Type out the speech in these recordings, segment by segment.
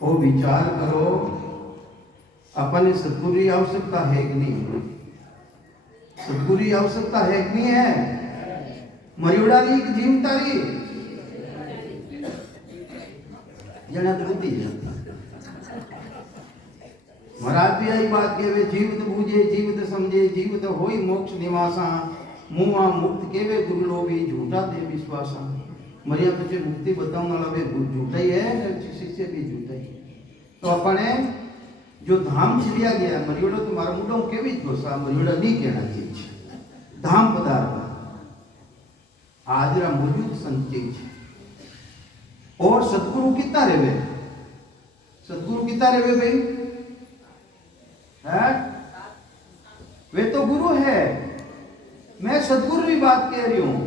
वो विचार करो अपने सदगुरु की आवश्यकता है कि नहीं? सदगुरु की आवश्यकता है कि नहीं है? मरियोड़ाली की जीवतारी जना बुद्धि महाराज भी यही बात केवे जीवित बूझे जीवित समझे जीवित होई मोक्ष निवासा मुआ मुक्त केवे दुर्लोभी झूठा दे विश्वासा। मरिया तुझे मुक्ति बताऊं वाला भी झूठा ही है, शिष्य भी झूठा ही। तो अपने जो धाम छिड़िया गया मरियोड़ा तो मारा मुडो केवी दोसा मरियोड़ा नहीं कहना चाहिए। धाम पदार्थ आजरा मौजूद संचय और सदगुरु कितना रेवे? सदगुरु कितना रेवे भाई? है वे तो गुरु है, मैं सदगुरु की बात कह रही हूं।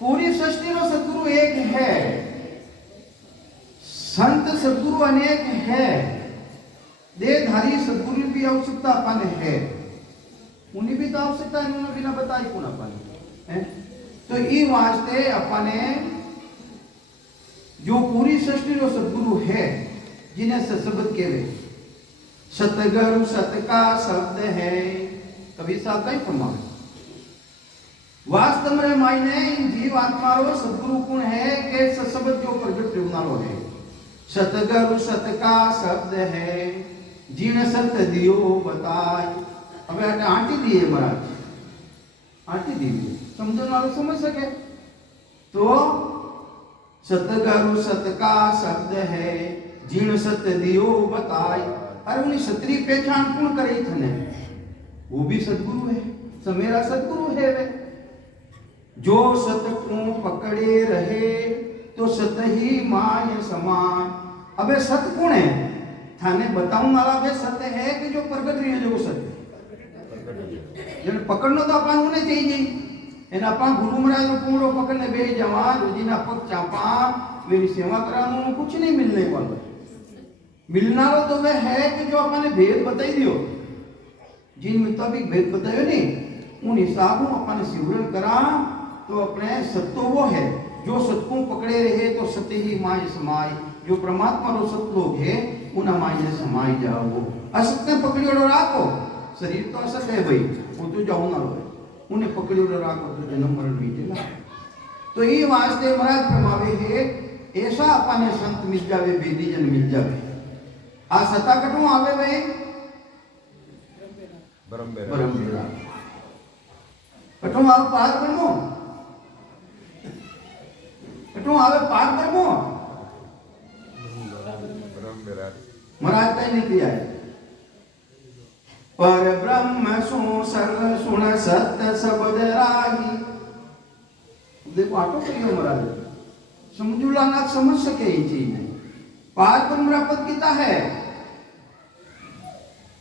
पूरी सृष्टि में सदगुरु एक है, संत सदगुरु अनेक है, देहधारी सदगुरु की आवश्यकता अपन है। उन्हें भी तो आवश्यकता है, उन्होंने बिना बताई कौन अपन है। तो ये वास्ते अपने जो पूरी सृष्टि में सदगुरु है जिन्हें सतशब्द केवे सतगुरु सत का शब्द है। कभी साहब का ही प्रमाण वास्तव में मायने जीव आत्मा रो सदगुरु कौन है के सतशब्द जो प्रगट होना है। सतगुरु सत का शब्द है जिन सत दियो बताय। अब आंटी दिए महाराज, आंटी दी समझो ना समझ सके तो सतगुरु सत का शब्द है जिन सत दियो बताय। अरे उन्हें सत्री पहचान कौन करे थने? वो भी सदगुरु है, समेरा सदगुरु है वे। जो सत को पकड़े रहे तो सत ही माय समान। अबे सत कौन है? थाने बताऊं वाला वे सत्य है कि जो प्रगट रही है जो सत्य जन पकड़ना तो अपन होने चाहिए। इन अपन गुरु महाराज को पूरो पकड़ने बे जवान रोजीना पग चापा मेरी सेवा करानो कुछ नहीं मिलने वाला। मिलना तो वह है कि जो अपने भेद बताई दियो, जिन मुताबिक भेद बतायो नहीं उन हिसाबों अपने सिमरन करा तो अपने सत्य वो है जो सत्यों पकड़े रहे तो सत्य ही माय समाय। जो परमात्मा रो सत्य लोग है उन माय समाय जाओ। असत्य पकड़ियो राखो, शरीर तो असत है भाई, वो तो जाओ ना रो उन्हें पकड़ियो राखो तो जन्म मरण बीतेगा। तो ये वास्ते महाराज फरमावे है ऐसा अपने संत मिल जावे वेदी जन मिल जावे। आ सता कटू आवे वे ब्रह्मेरा कटू आवे पार ब्रह्मो, कटू आवे पार ब्रह्मो महाराज कहीं नहीं किया है। पर ब्रह्म सो सर्व सुन सत्य शब्द राही। देखो आटो करियो महाराज समझूला ना समझ सके ये चीज। पार ब्रह्म पद किता है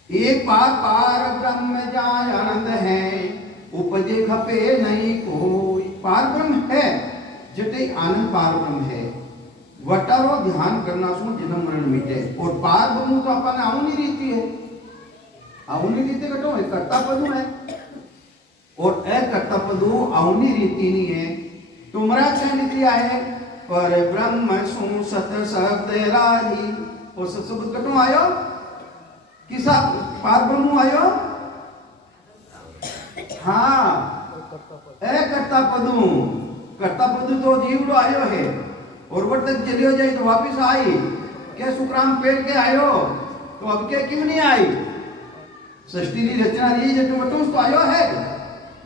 एक पार पार ब्रह्म जाय आनंद है उपजे खपे नहीं कोई। पार ब्रह्म है जटे आनंद पार ब्रह्म है। वटारो ध्यान करना सो जन्म मरण मिटे। और पार ब्रह्म तो अपन आउनी रीति है, आउनी रीति कटो है कर्ता पदु है और ए कर्ता पदु आउनी रीति नहीं है। तो महाराज क्या निकलिया है पर ब्रह्म सु सत शब्द राही। और सत शब्द कटो आयो किसा पार ब्रह्म आयो। हाँ ए कर्ता पदु, कर्ता पदु तो जीवड़ो आयो है और वो तक चलियो जाए तो वापिस आई के सुक्राम पेड़ के आयो तो अब के क्यों नहीं आई? सृष्टि की रचना रही है तो वटों तो आयो है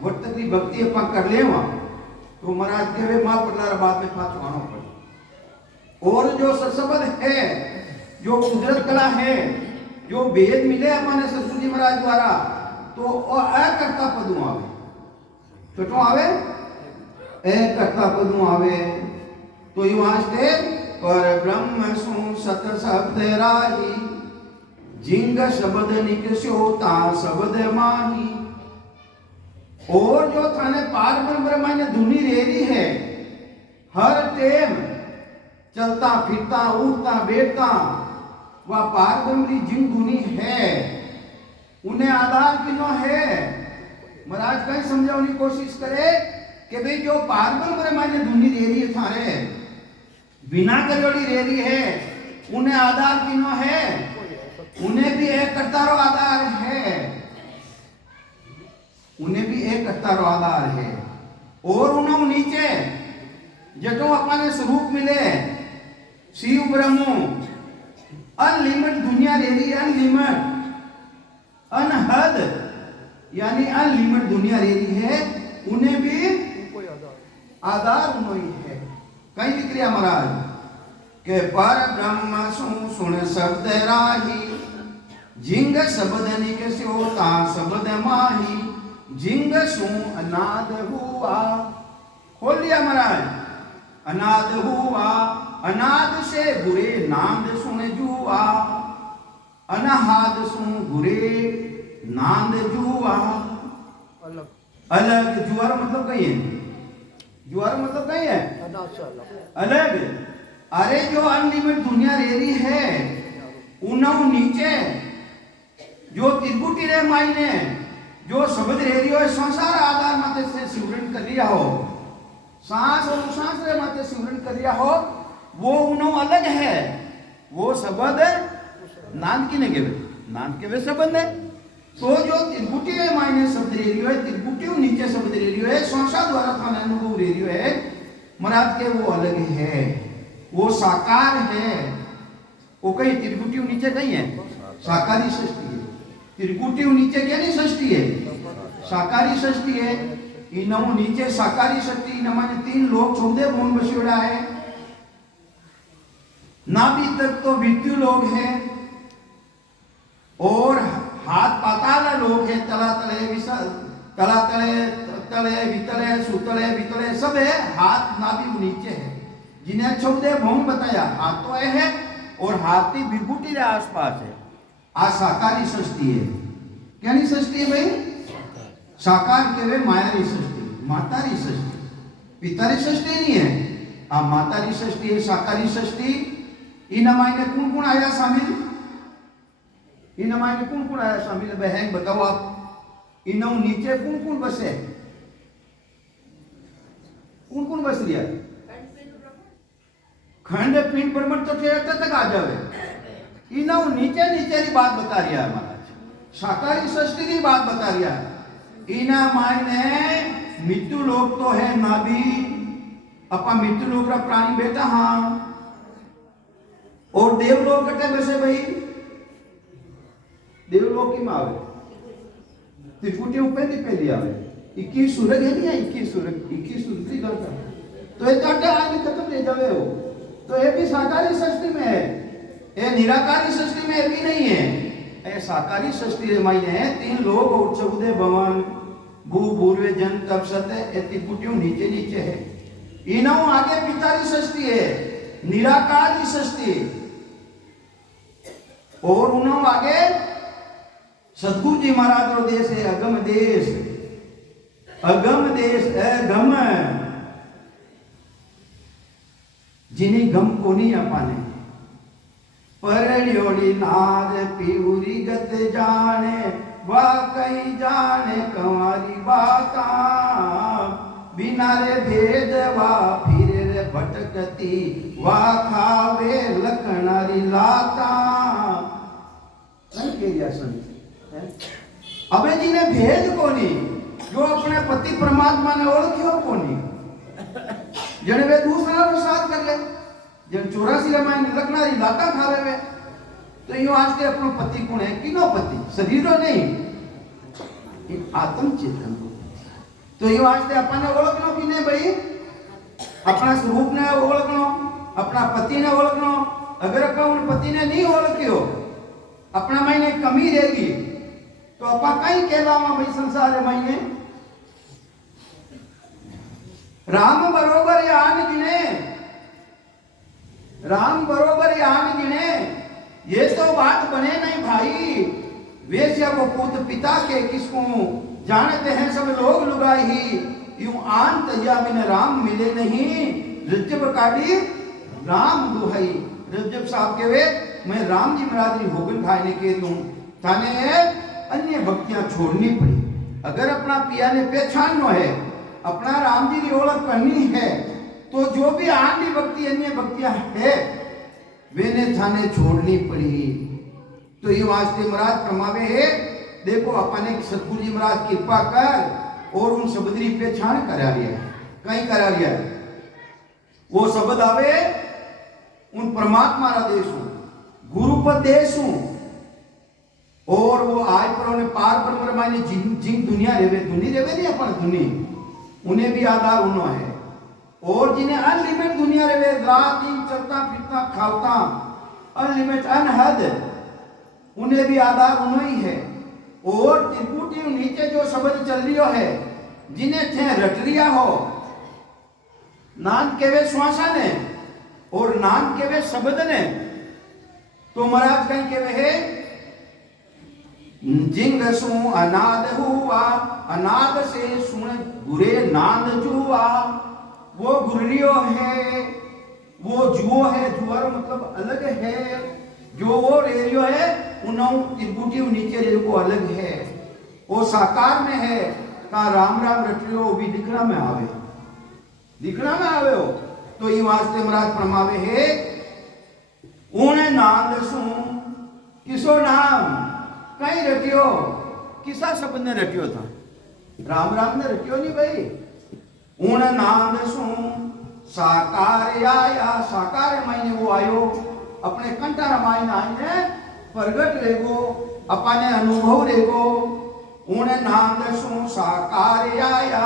वो तक की भक्ति अपन कर ले वहां। तो महाराज के वे मां पटलार बाद में फाचवानो पड़े। और जो सत्सबद है जो कुदरत कला है जो वेद मिले अपने सतगुरु जी महाराज द्वारा तो अकर्ता पदु आवे कटो आवे ए कर्ता पदु आवे। तो ये वास्ते पर ब्रह्म सु सत शब्द राही जिंग शब्द निकस्योता शब्द माही। और जो थाने पार ब्रह्म ने धुनी रेरी है हर टेम चलता फिरता उठता बैठता वह पार ब्रह्म की जिन धुनी है उन्हें आधार किनो है। महाराज कहीं समझाने की कोशिश करे कि भाई जो पार ब्रह्म ने धुनी रेरी है थाने बिना करोड़ी रेरी है, उन्हें आधार किनो है, उन्हें भी एक करतारो आधार है, उन्हें भी एक करतारो आधार है। और उन्होंने नीचे जटो अपने स्वरूप मिले शिव ब्रह्मो अनलिमिट दुनिया रेरी, अनलिमिट अनहद यानी अनलिमिट दुनिया रेरी है, उन्हें भी आधार उन्होंने है। कहीं लिख रहा महाराज के पर ब्रह्म सुन शब्द राही, जिंग शब्द निक स्योता शब्द माही, जिंग सु अनाद हुआ। खोल लिया महाराज, अनाद हुआ, अनाद से बुरे नाद सुन जुआ, अनहाद सुन बुरे नाद जुआ। अलग अलग जुआर मतलब कहीं है, जुआर मतलब कहीं है अलग। अरे जो अनलिमिट दुनिया रेरी है, उन्हों नीचे जो त्रिकुटी रे मायने जो शब्द रेरी हो संसार आधार माते से सिमरन कर रिया हो, सांस और उसांस रे माते सिमरन कर रिया हो, वो उन्हों अलग है। वो शब्द नांद की ने केवे, नांद केवे शब्द है। तो जो त्रिकुटी रे मायने शब्द रेरी है, त्रिकुटी नीचे शब्द रेरी है, संसार द्वारा थाने अनुभव रेरी है महाराज के, वो अलग है, वो साकार है। वो कहीं त्रिकुटी नीचे कहीं है साकारी सृष्टि है, त्रिकुटी नीचे क्या नहीं सृष्टि है, साकारी सृष्टि है। इनों नीचे साकारी सृष्टि, इन माने 3 लोग 14 भुवन बसियोड़ा है, नाभि तक तो मृत्यु लोग है, और हाथ पाताल लोग है, तला तले विशाल तला तले तले वितले सुतले वितले सब है, हाथ नाभि नीचे है। जिन्हें 14 भुवन बताया, हाथ तो है और हाथ की विभूति के आसपास है। आ साकारी सृष्टि है। क्या नहीं सृष्टि है भाई? साकार के वे मायारी सृष्टि, मातारी सृष्टि, पितारी सृष्टि नहीं है। आ मातारी सृष्टि है, साकारी सृष्टि। इन मायने कौन कौन आया शामिल? इन मायने कौन कौन आया शामिल? बहन बताओ आप, इनों नीचे कौन कौन बसे? कौन कौन बस रिया? खंड पिंड ब्रह्मंड तो ठेरता तक आ जावे। इनों नीचे नीचे की बात बता रिया है महाराज, साकारी सृष्टि की बात बता रिया है। इना मायने मृत्यु लोक तो है नाभि, अपा मृत्यु लोक रा प्राणी बेटा हाँ, और देवलोक कटे बसे भाई, देवलोक की मावे त्रिकुटी ऊपर दी पहली आवे 21 सूरज है नहीं, 21 सूरज की गलता तो ये चाटे आज खत्म नहीं जावे हो। तो ये भी साकारी सृष्टि में है, ये निराकारी सृष्टि में भी नहीं है। ये साकारी सृष्टि मायने है 3 लोग और 14 भवन, भू भूर्वे जन तप सत, ये त्रिकुटियों नीचे नीचे है। इनों आगे पितारी सृष्टि है, निराकारी सृष्टि, और उन्होंने आगे सतगुरु जी महाराज रो देश है अगम देश, अगम देश अगम, जिन्हें गम को नहीं अपाने। परड़ियोड़ी नाद पीउरी गत जाने, वाकई जाने कंवारी बाता, बिना रे भेद वा फिर रे भटकती, वा खावे लखनारी लाता। अबे जी ने भेद कोनी, जो अपने पति परमात्मा ने ओळख्यो कोनी, जने वे दूसरा रो साथ कर ले, जन 84 रामायण लखनारी लाता खावे वे। तो यो आज के अपनो पति कौन है? किनो पति? शरीरो नहीं, आत्म चेतन को। तो यो आज के अपने ओळखनो किने भाई? अपना स्वरूप ने ओळखनो, अपना पति ने ओळखनो। अगर अपन पति ने नहीं ओळख्यो, अपना मायने कमी रहेगी, तो अपा कहीं कहलावा भाई संसार मायने। राम बरोबर यान गिने, राम बरोबर यान गिने, ये तो बात बने नहीं भाई। वेश्या को पुत्र पिता के किसको जानते हैं सब लोग लुगाई, यूं आन तैया बिन राम मिले नहीं, रज्जब काटी राम दुहाई। रज्जब साहब के वे मैं राम जी महाराज की होगन खाने के लूं, थाने अन्य भक्तियां छोड़नी पड़ी। अगर अपना पिया ने पहचानना है, अपना राम जी की ओळख करनी है, तो जो भी आंधी भक्ति अन्य भक्तियां है वेने थाने छोड़नी पड़ी। तो ये वास्ते महाराज फरमावे है, देखो अपने सतगुरु जी महाराज कृपा कर और उन शब्दरी पहचान करा लिया है। कहीं करा लिया है वो शब्द आवे उन परमात्मा रा देश हूं, गुरु पर देश हूं, और वो आज पर उन्हें पार ब्रह्म ने जिन दुनिया रेवे नहीं अपन दुनी उन्हें भी आधार उन्हों है। और जिन्हें अनलिमिट दुनिया रेवे रात दिन चलता फिरता खालता अनलिमिट अनहद उन्हें भी आधार उन्हों ही है। और त्रिपुटी नीचे जो शब्द चल रही है जिन्हें थे रट लिया हो नाम केवे श्वासा ने और नाम केवे शब्द ने, तो महाराज कहीं केवे है जिंग सु अनाद हुआ अनाद से सुन गुरे नाद जुआ। वो गुरियो है वो जुओ है, जुआरो मतलब अलग है, जो वो रेरियो है उन्हों त्रिपुटी नीचे रेरियो को अलग है, वो साकार में है का राम राम रटियो भी दिखना में आवे, दिखना में आवे हो। तो ये वास्ते महाराज फरमावे है उन नाद सु किसो नाम कहीं रटियो, किसा शब्द ने रटियो था, राम राम ने रटियो नहीं भाई। उन नाम सु साकार आया, साकार मायने वो आयो अपने कंठारा मायने आने प्रगट रेगो अपने अनुभव रेगो। उन नाम सु साकार आया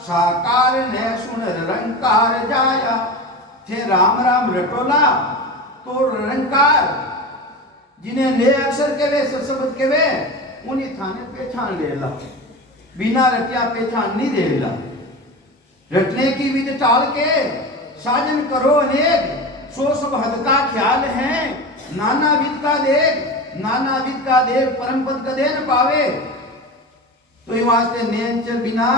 साकार ने सुन रंकार जाया। थे राम राम रटोला तो रंकार जिन्हें ले अक्षर के वे शब्द के वे उन्हीं थाने पहचान लेला, बिना रटिया पहचान नहीं देला। रटने की विधि टाल के साजन करो अनेक, सो सब हद का ख्याल है, नाना विध का देख नाना विध का देख परम पद का दे न पावे। तो ये वास्ते नेंचर बिना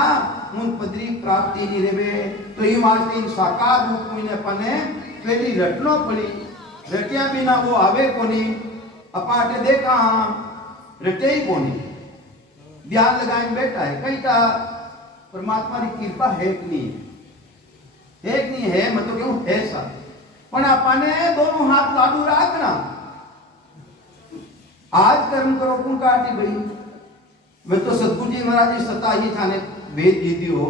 उन पदरी प्राप्ति नहीं रेवे। तो ये वास्ते इन साकार रूप में अपने पहली रटनो पड़ी, रटिया बिना वो आवे कोनी, अपाटे देखा रटे ही कोनी, ध्यान लगाए बैठा है। कई का परमात्मा की कृपा है कि नहीं है, एक नहीं है मतलब क्यों है सा, पर अपने दोनों हाथ लाडू रखना। आज कर्म करो कौन काटी भाई, मैं तो सतगुरु जी महाराज जी सता ही थाने वेद दे दियो,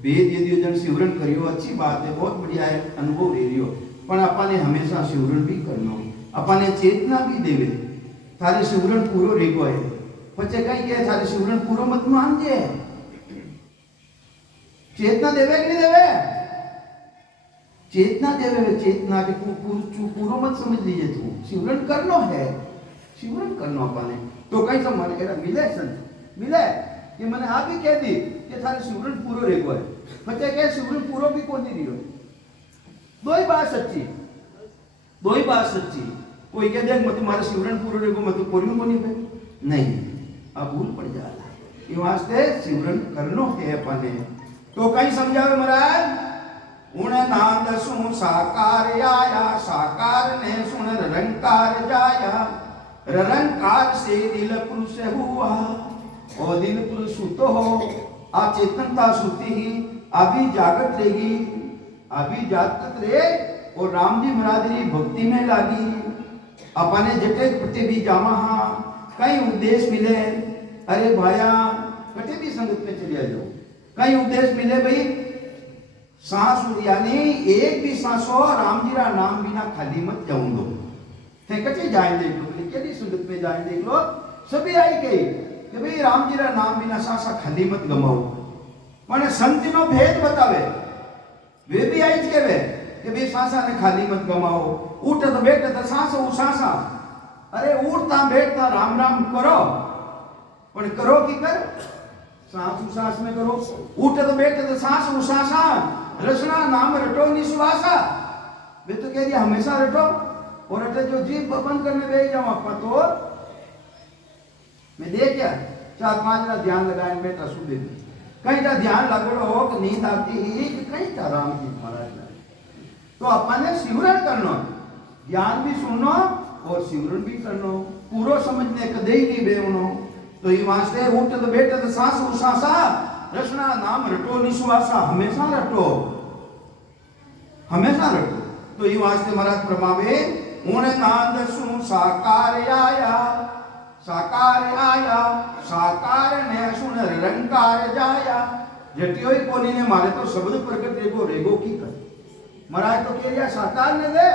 वेद दे दियो जन सिमरन करियो, अच्छी बात है, बहुत बढ़िया है, अनुभव ले लियो, पर अपने हमेशा सिमरन भी करना, अपने चेतना भी देवे। थारे सिमरन पूरो रेगो है, पचे कहीं के थारे सिमरन पूरो मत मान जे, चेतना देवे कि नहीं देवे, चेतना देवे, चेतना के पूरो मत समझ लीजिए, तू सिमरन करना है, सिमरन करना अपने। तो कहीं सब मन एरा मिले संत मिले कि मैंने आप ही कह दी कि थारे सिमरन पूरो रेगो है, पचे के सिमरन पूरो भी कौन नहीं दियो। दो ही बात सच्ची, दो ही बात सच्ची। कोई कह दे मैं तुम्हारा सिमरन पूरो रेगो मैं तो कोरियो को नहीं, अब भूल पड़ जाला। ये वास्ते सिमरन करनो है अपने। तो कहीं समझावे महाराज उन नाद सु साकार आया साकार ने सुन रंकार जाया। रंकार से दिल पुरुष हुआ और दिल पुरुष सुतो हो, आ चेतनता सुती ही अभी जागत रहेगी, अभी जागत रहे और राम जी महाराज भक्ति में लागी। अपने जटे पट्टे भी जामा कई उपदेश मिले, अरे भाया कटे भी संगत में चलिया जाओ, कई उपदेश मिले भाई सांस यानी एक भी सांसो राम जी रा नाम बिना खाली मत जाऊं दो, थे कटे जाए देख लो, केडी संगत में जाए देख लो, सभी आई गई कि भाई राम जी रा नाम बिना सांसा खाली मत गमाओ। माने संत नो भेद बतावे, वे भी आई के वे कि भाई सांसा ने खाली मत गमाओ, उठत बैठत सांस उसासा, अरे उठता बैठता राम राम करो, पर करो की कर सांस उसास में करो, उठत बैठत सांस उसासा, रसना नाम रटो निश्वासा। वे तो कह दिया हमेशा रटो, और रटे जो जीभ बंद करने बैठ जाओ आपका तो मैं देख क्या 4-5 ना ध्यान लगाए बैठा सुबह में, कहीं का ध्यान लगड़ो हो कि नींद आती ही कि कहीं का राम जी महाराज। तो अपने सिमरन करना, ज्ञान भी सुनना और सिमरन भी करना, पूरा समझने कदे ही नहीं बेवनो। तो ये वास्ते उठत बैठत सांस उसासा, रसना नाम रटो निश्वासा, हमेशा रटो। हमेशा रटो। तो ये वास्ते महाराज प्रमावे उन नांद सु साकार आया, साकार आया, साकार ने सुन रंकार जाया। जटियोई कोनी ने मारे तो शब्द प्रकट रेगो रेगो की कर। महाराज तो कह रिया साकार ने दे,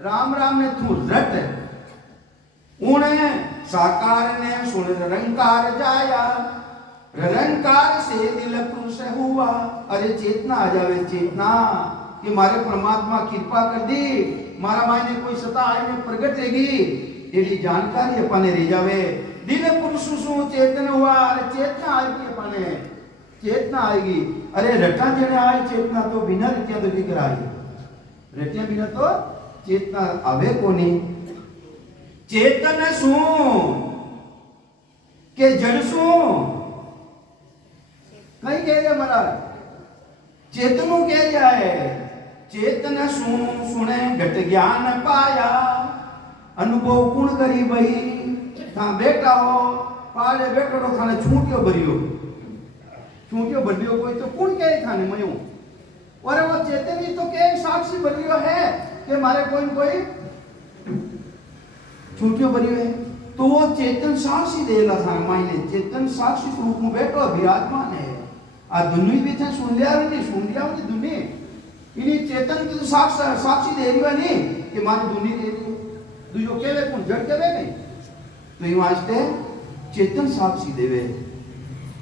राम राम ने तू रट। उन्हें साकार ने सुन रंकार जाया, रंकार से दिल पुरुष हुआ। अरे चेतना आ जावे, चेतना कि मारे परमात्मा कृपा कर दी, मारा मायने कोई सता आईने प्रगट रहेगी, एडी जानकारी अपने रह जावे। दिल पुरुष सु चेतन हुआ, अरे चेतना आएगी अपने, चेतना आएगी। अरे रटा जने आए चेतना तो बिना रटिया तो की कराई, रटिया बिना तो चेतना आवे कोनी। चेतन सु के जड़ सु कहीं कह रहे महाराज, चेतनो कह रहा है। चेतन सुने घट ज्ञान पाया, अनुभव कुण करी भाई। था बेटा हो पाले बेटो तो थाने छूटियो भरियो, छूटियो भरियो कोई तो कुण कहे थाने मयो। और वो चेतन ही तो के साक्षी भरियो है कि मारे कोई कोई छूटियो भरियो है। तो वो चेतन साक्षी देला था मायने, चेतन साक्षी स्वरूप में बैठो विराजमान है। आ दुनिया भी थे सुन लिया नहीं, सुन लिया नहीं दुनिया इन्हीं चेतन की तो साक्षी दे रही है नहीं कि माने दुनिया दे रही है। दुजो केवे कौन जड़ केवे नहीं, तो ये वास्ते चेतन साक्षी देवे।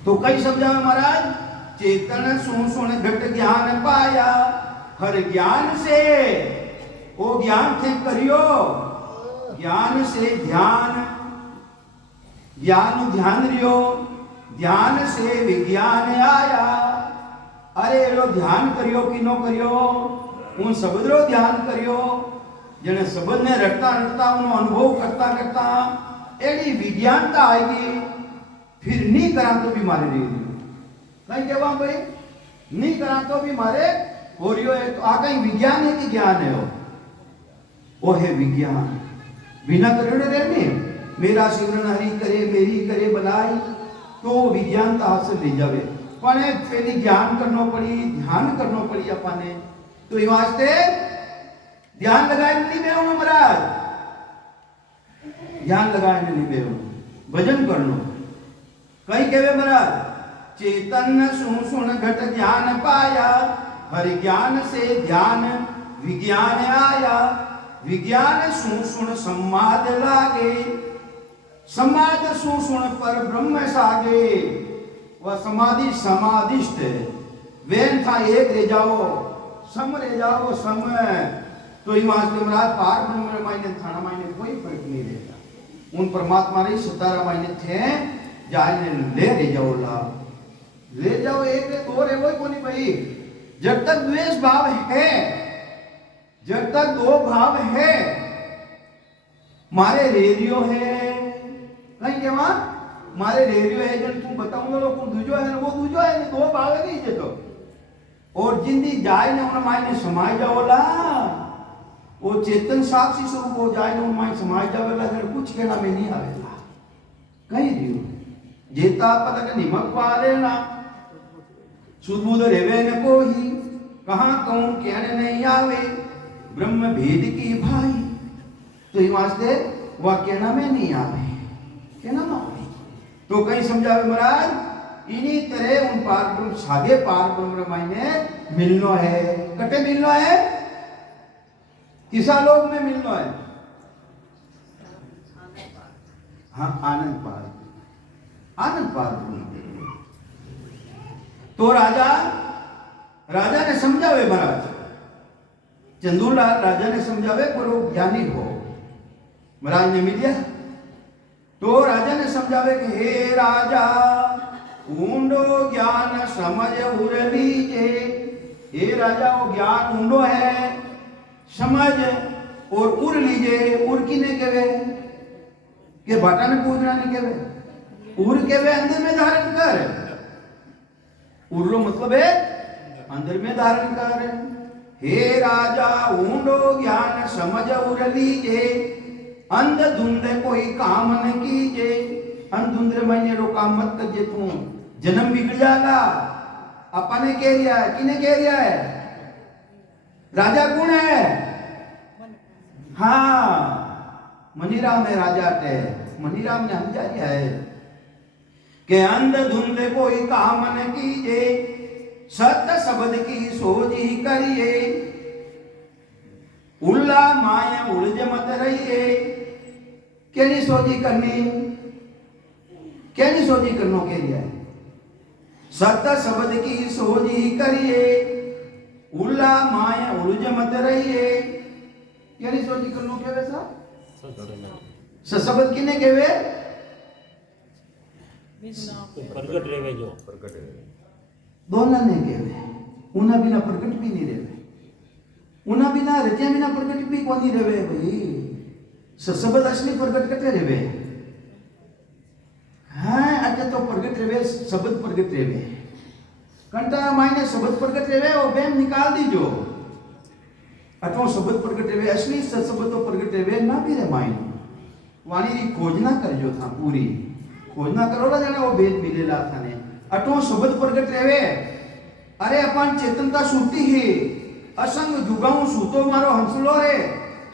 तो कई समझावे महाराज, चेतन सुन घट ज्ञान पाया, हर ज्ञान से वो ज्ञान थे करियो, ज्ञान से ध्यान, ज्ञान ध्यान रियो, ध्यान से विज्ञान आया। अरे एलो ध्यान करियो कि नो करियो, उन शब्दरो ध्यान करियो, जने शब्द ने रटता रटता उन अनुभव करता करता एडी विज्ञानता आएगी। फिर नहीं करा तो भी मारे नहीं, नहीं कहवा भाई नहीं करा तो भी मारे हो रियो है। तो आ कहीं विज्ञान है कि ज्ञान है? वो है विज्ञान। बिना करेड़े रहने मेरा सिमरन हरि करे मेरी करे बनाई, तो विज्ञान का हासिल ले जावे। पण पहली ज्ञान करनो पड़ी, ध्यान करनो पड़ी अपने। तो ये वास्ते ध्यान लगाए नहीं बेहो महाराज, ध्यान लगाए नहीं बेहो, भजन करनो। कहीं कहवे महाराज, चेतन सुन घट ज्ञान पाया, हर ज्ञान से ध्यान विज्ञान आया। विज्ञान सुन समाध लागे, समाध सुन पर ब्रह्म सागे। वह समाधि समाधिष्ट है, वेन था एक रह जाओ, सम रह जाओ सम। तो ये वास्ते महाराज पार ब्रह्म मायने थाना मायने कोई फर्क नहीं रहता। उन परमात्मा रे सतारा मायने थे जाने ले रह जाओ, ला ले जाओ, एक रे दो रे वही कोनी भाई। जब तक द्वेष भाव है, जब तक दो भाव है, मारे रेडियो है कहीं के वहां मारे रेडियो है, जब तुम बताऊंगा लोग दूजो है वो दूजो है, दो भाव है नहीं जे तो। और जिंदी जाए ने उन मायने समाय जाओला, वो चेतन साक्षी स्वरूप हो जाए ने उन मायने समाय जावेला, जब कुछ कहना में नहीं आवेला। कहीं दियो जेता पलक निमक वाले ना, सुबुद रेवे न कोई, कहां कहूं कहने नहीं आवे, ब्रह्म भेद की भाई। तो ये वास्ते वह कहना में नहीं आवे, कहना ना आवे। तो कहीं समझावे महाराज, इन्हीं तरह उन पार ब्रह्म सागे पार ब्रह्म मायने मिलनो है। कटे मिलनो है, किसा लोग में मिलनो है? हाँ आनंद पार, आनंद पार ब्रह्म। तो राजा ने समझावे महाराज, चंदूलाल राजा ने समझावे पर वो ज्ञानी हो, महाराज ने मिल गया। तो राजा ने समझावे कि हे राजा ऊंडो ज्ञान समझ उर लीजे। हे राजा वो ज्ञान ऊंडो है, समझ और उर लीजे। उर की ने कहवे के बाटा ने पूजना नहीं कहवे, उर कहवे अंदर में धारण कर। उर्रो मतलब है अंदर में धारण कर। हे राजा ऊंडो ज्ञान समझ उर लीजे, अंध धुंध कोई काम न कीजे। अंधुंध महीने रो काम मत करजे, तू जन्म बिगड़ जाएगा। अपने कह रिया है, किने कह रिया है? राजा कौन है? हाँ, मनीराम है राजा टे। मनीराम ने समझा दिया है कि अंधधुंध कोई काम न कीजे, सत्य शब्द की सोजी करिए, उल्ला माया उलझ मत रहिए। केनी सोजी करनी? केनी सोजी करनो के लिए? सत्य शब्द की सोजी करिए, उल्ला माया उलझ मत रहिए। केनी सोजी करनो के वैसा? शब्द किने केवे? प्रगट रेवे जो प्रगट दोनों ने केवे। उना बिना प्रगट भी नहीं रेवे, उना बिना रतिया बिना प्रगट भी कोनी रेवे भाई। शब्द असली प्रगट कटे रेवे। हाँ, अटे तो प्रगट रेवे, शब्द प्रगट रेवे। कंटा मायने शब्द प्रगट रेवे, वो बेम निकाल दीजो। अटो शब्द प्रगट रेवे, असली शब्द तो प्रगट रेवे ना भी रे मायने। वाणी री खोजना करजो था पूरी। खोजना करोला जाने वो भेद मिलेला था ने। अटो शब्द प्रगट रेवे। अरे अपन चेतनता सूती है, असंग जुगाऊं सूतो मारो हंसलो रे,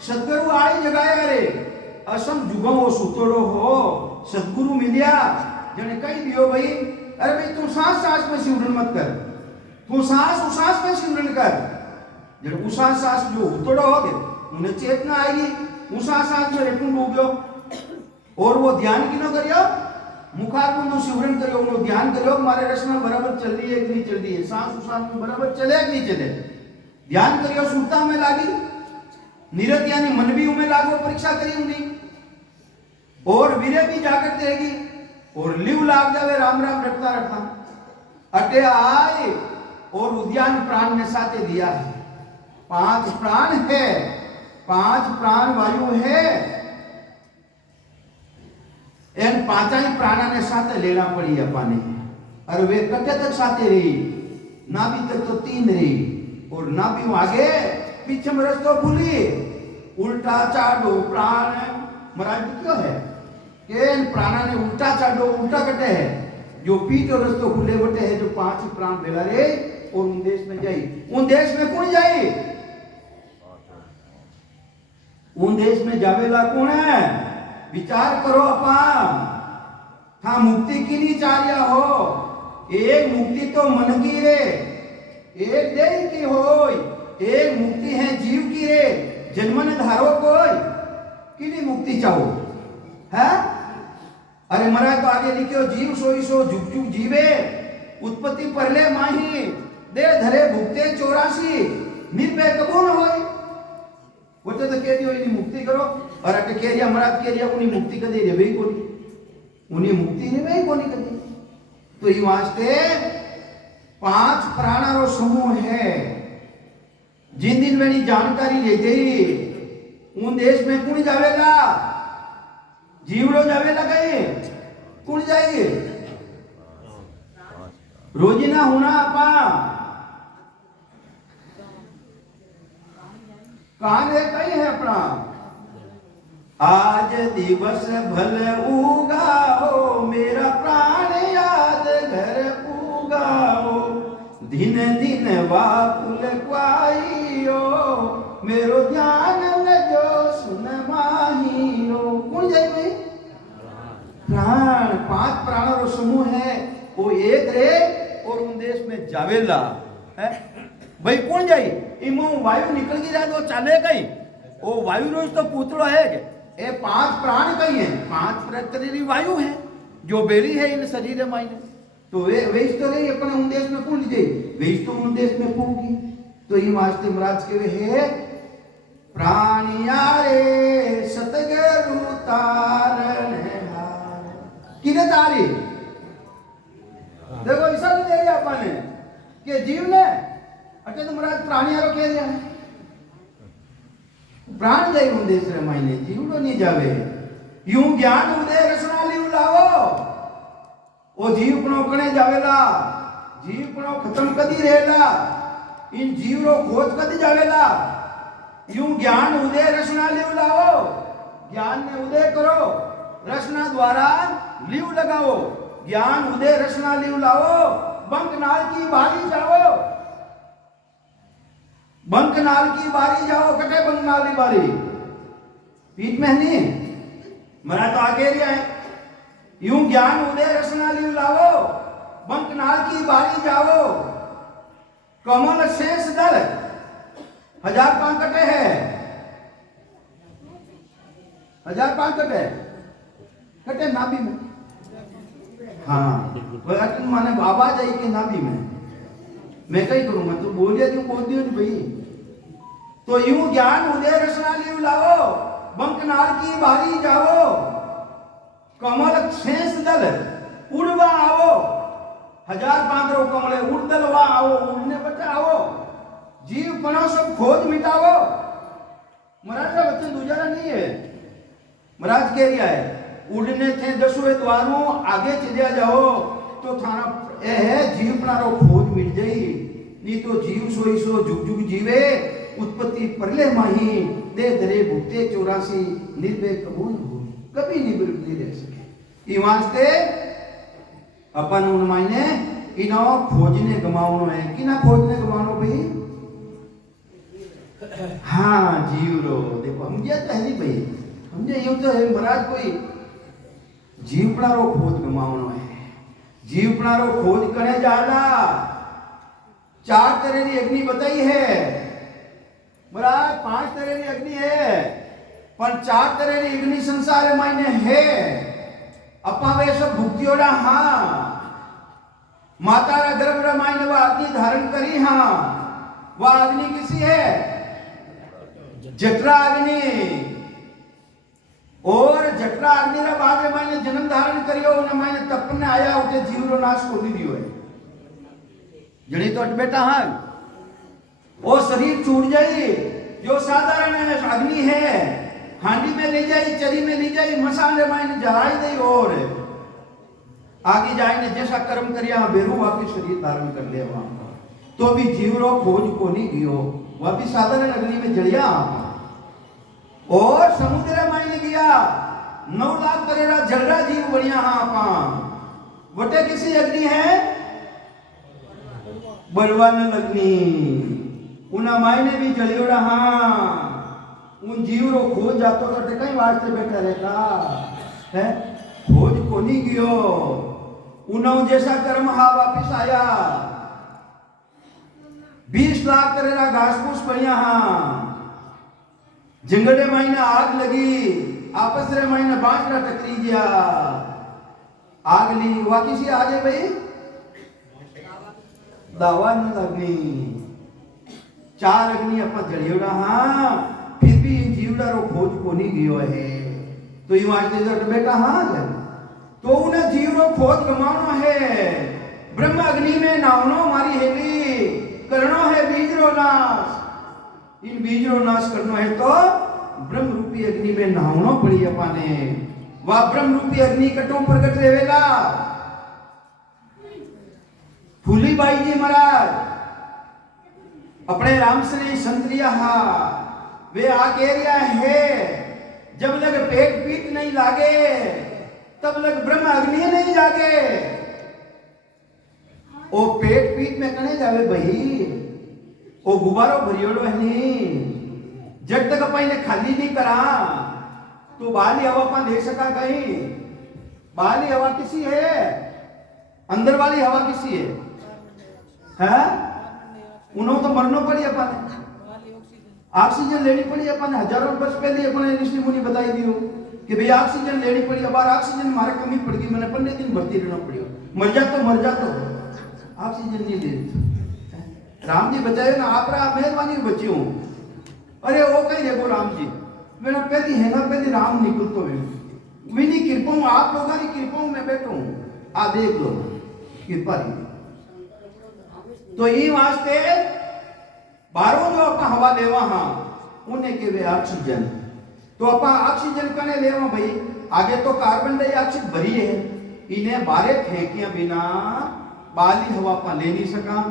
सदगुरु आई जगाया रे। असंग जुगाऊं सूतोड़ो हो, सदगुरु मिलिया जने कही दियो भाई, अरे भाई तू सांस सांस में सिमरन मत कर, तू सांस उसास में सिमरन कर। जब उसास सांस जो उतोड़ो होगे उन्हें चेतना आएगी। उसास सांस में रेटून डूबो और वो ध्यान किनो करियो? मुखारबंद सिमरन करियो, वो ध्यान करियो मारे रचना बराबर चल रही है कि नहीं चल रही है, सांस उसास में बराबर चले कि नहीं चले। ध्यान करियो, सुरता में लागी, निरत यानी मन भी उमें लागो, परीक्षा करी उन्हीं और वीरे भी जागृत रहेगी और लिव लाग जावे राम राम रटता रटता। अटे आए और उद्यान प्राण ने साथे दिया है। 5 प्राण है, 5 प्राण वायु है। इन 5 ही प्राणा ने साथे लेना पड़ी अपने। और वे कटे तक साथे रही, नाभि तक तो 3 रही और नाभि आगे पीछे में रस्तो भूली। उल्टा चाडो प्राण महाराज क्यों है कि इन प्राणा ने उल्टा चाडो उल्टा कटे है। जो पीठ और रस्तो खुले बटे है, जो 5 प्राण बेला रे और उन देश में जाई। उन देश में कौन जाई? उन देश में जावेला कौन है? विचार करो अपन। था मुक्ति की नहीं चारिया हो। एक मुक्ति तो मन की रे, एक देह की होय। एक मुक्ति है जीव की रे, जन्म ने धारो कोई कि नहीं मुक्ति चाहो है। अरे मरा तो आगे लिखो, जीव सोई सो झुक झुक जीवे, उत्पत्ति पहले माही, दे धरे भुगते 84, निर्भय कबूल होई। वो तो कह दियो इन्हीं मुक्ति करो और अटे कह दिया मराद कह दिया उन्हीं मुक्ति कर दे रे भाई कोनी, उन्हीं मुक्ति ने भाई कोनी कर दी। तो ये वास्ते 5 प्राणों समूह है। जिन दिन मैंने जानकारी ले गई उन देश में कौन जावेला? जीवड़ो जावेला कहीं कौन जाएगी? रोजीना होना आपा कहां है कहीं है अपना। आज दिवस भल उगाओ, मेरा प्राण याद घर उगाओ, दिन दिन वाकुल क्वाइयो, मेरो ध्यान लजो सुन माहियो। कौन जाए भाई? प्राण। 5 प्राणों रो समूह है, वो एक रे और उन देश में जावेला है भाई। कौन जाई? इमो वायु निकल गई रहा तो चाले कहीं वो वायु रोज तो पुतलो है के ए 5 प्राण कहीं है। 5 प्रकृति वायु है जो बेरी है इन शरीर मायने। तो वे वेश तो रही अपने उन देश में कौन लीजिए? वेश तो उन देश में पूगी। तो ये वास्ते महाराज के वे है प्राणिया रे सतगुरु तारण हार। किने तारी? देखो ऐसा नहीं दे दिया अपने कि जीव ने अटे तो महाराज प्राणिया रो कह दिया प्राण जाई उन देश रे मायने, जीवड़ो नहीं जावे। यूं ज्ञान उदय रसना ली लावो, वो जीव पणो कने जावेला, जीव पणो खत्म कदी रहेला, इन जीव रो खोज कदी जावेला। यूं ज्ञान उदय रसना लीव लाओ, ज्ञान ने उदय करो, रसना द्वारा लीव लगाओ। ज्ञान उदय रसना लीव लाओ, बंक नाल की बाली जाओ। बंक नाल की बारी जाओ, कटे बंक नाल की बारी पीठ में नहीं मरा तो आगे रिया है। यूं ज्ञान उदय रसना लियो लावो, बंक नाल की बारी जाओ, कमल शेष दल 1000 पांच कटे है, 1000 पांच कटे कटे नाभि में। हाँ वह अटन माने आवाज आई कि नाभि में, मैं कहीं करूं, मैं तो बोल दियो भाई। तो यूं ज्ञान उदय रसना लियो लावो, बंक नाल की बारी जाओ, कमल शेष दल उड़वा आओ, 1000 पांदरो कमले उड़दल वा आओ, उड़ने बचाओ, जीव पनो सब खोज मिटाओ। महाराज का वचन दूसरा नहीं है, महाराज कह रिया है उड़ने थे दसों द्वारों, आगे चलिया जाओ तो थाना ए है जीव पनारो खोज मिट जाई। नहीं तो जीव सोई सो जुग जुग जीवे, उत्पत्ति परले माही, दे दरे भुगते 84, निर्भय कबूल हो, कभी निवृत्त नहीं रह सके। ई वास्ते अपन उन मायने इनो खोजने गमावनो है। किना खोजने गमावनो भाई? हाँ जीव रो देखो हम ये तो है नहीं भाई, समझे यूं तो है महाराज कोई जीवपणारो खोज गमावनो है। जीवपणारो खोज करे जाला 4 तरह की अग्नि बताई है महाराज, 5 तरह की अग्नि है, पर 4 तरह की अग्नि संसार मायने है। अपा वे सब भुक्तियोड़ा हाँ, माता रा गर्भ रा मायने वह अग्नि धारण करी हाँ, वह अग्नि किसी है? जठरा अग्नि, और जठरा अग्नि रा बाद में मैंने जन्म धारण करियो, उन्हें मैंने तपने आया उठे जीव रो नाश को दी दियो है। जड़ी तो बेटा हाँ वो शरीर छूट जाई, जो साधारण है अग्नि है, हांडी में ले जाई, चरी में ले जाई, मसाले में जलाई दई, और आगे जाए ने जैसा कर्म करिया बेरू वापिस शरीर धारण कर ले वहां। तो भी जीव रो खोज को नहीं गियो, वापिस साधारण अग्नि में जलिया और समुद्र में गया। 9 लाख करेरा जलरा जीव बढ़िया हाँ आपा वटे किसी अग्नि है बलवान अग्नि, उना मायने भी जलियोड़ा हाँ, उन जीव रो खोज जातो तो कई वास्ते बैठा रहता है, खोज को नहीं गियो, उना जैसा कर्म हा वापिस आया। 20 लाख करेरा घास फूस बढ़िया हाँ, जंगले महीने आग लगी, आपस रे महीने बांसड़ा टकरी गया, आग ली, वह किसी आगे भाई दावा न लगनी। 4 अग्नि अपना जलियोड़ा हाँ, फिर भी जीवड़ा रो खोज को नहीं गियो है। तो ये वास्ते जो बेटा हाँ है, तो उन्हें जीव रो खोज गमानो है। ब्रह्म अग्नि में नावनो मारी हेली, करनो है बीज रो नाश, इन बीज रो नाश करना है तो ब्रह्म रूपी अग्नि में नहावनो पड़ी अपने। वह ब्रह्म रूपी अग्नि कटो प्रकट रेवेला। फूली बाई जी महाराज अपने राम श्री संतरिया वे आके रिया है, जब लग पेट पीट नहीं लागे तब लग ब्रह्म अग्नि नहीं जागे। ओ पेट पीट में कने जावे भाई, ओ गुब्बारो भरियोड़ो है नहीं, जब तक अपन ने खाली नहीं करा तो बाहरी हवा अपन दे सका कहीं। बाहरी हवा किसी है, अंदर वाली हवा किसी है? उन्हों तो मरनो पड़ी अपन, ऑक्सीजन लेनी पड़ी अपन। हजारों वर्ष पहले अपन ऋषि मुनि बताई दियो कि भाई ऑक्सीजन लेनी पड़ी, अब ऑक्सीजन मारे कमी पड़ गई, मैंने 15 दिन भर्ती रहना पड़ी, मर जा तो ऑक्सीजन नहीं दे। राम जी बचाए ना, आप रहा मेहरबानी बची हूं। अरे वो कहीं देखो राम जी, मेरा पहली है ना, पहली राम निकल तो विनी कृपा हूं, आप लोगों की कृपा हूं, मैं बैठू आ देख लो कृपा। तो ये वास्ते बारो जो अपना हवा लेवा हाँ, उन्हें के वे ऑक्सीजन, तो अपना ऑक्सीजन कने लेवा भाई, आगे तो कार्बन डाइऑक्साइड भरी है, इन्हें बारे फेंकिया बिना बाली हवा पा ले नहीं सका।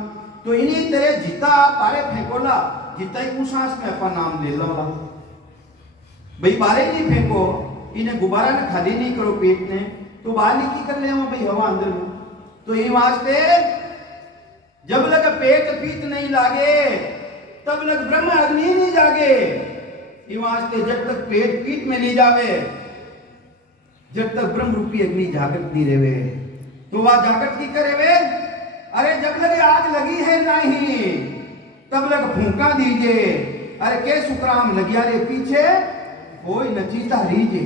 तो इन्हीं तरह जितना आप बारे फेंकोला, जितना ही सांस में अपना नाम ले लो भाई, बारे नहीं फेंको, इन्हें गुब्बारा ने खाली नहीं करो पेट ने, तो बाली की कर ले भाई हवा अंदर में। तो ये वास्ते जब लग पेट पीत नहीं लागे तब लग ब्रह्म अग्नि नहीं जागे। ये वास्ते जब तक पेट पीठ में नहीं जावे, जब तक ब्रह्म रूपी अग्नि जागृत नहीं रहे, तो वह जागृत की करे वे। अरे जब लगे आग लगी है नहीं, तब लग फूंका दीजिए। अरे के सुकराम लगिया रे पीछे, कोई नचीता रीजे।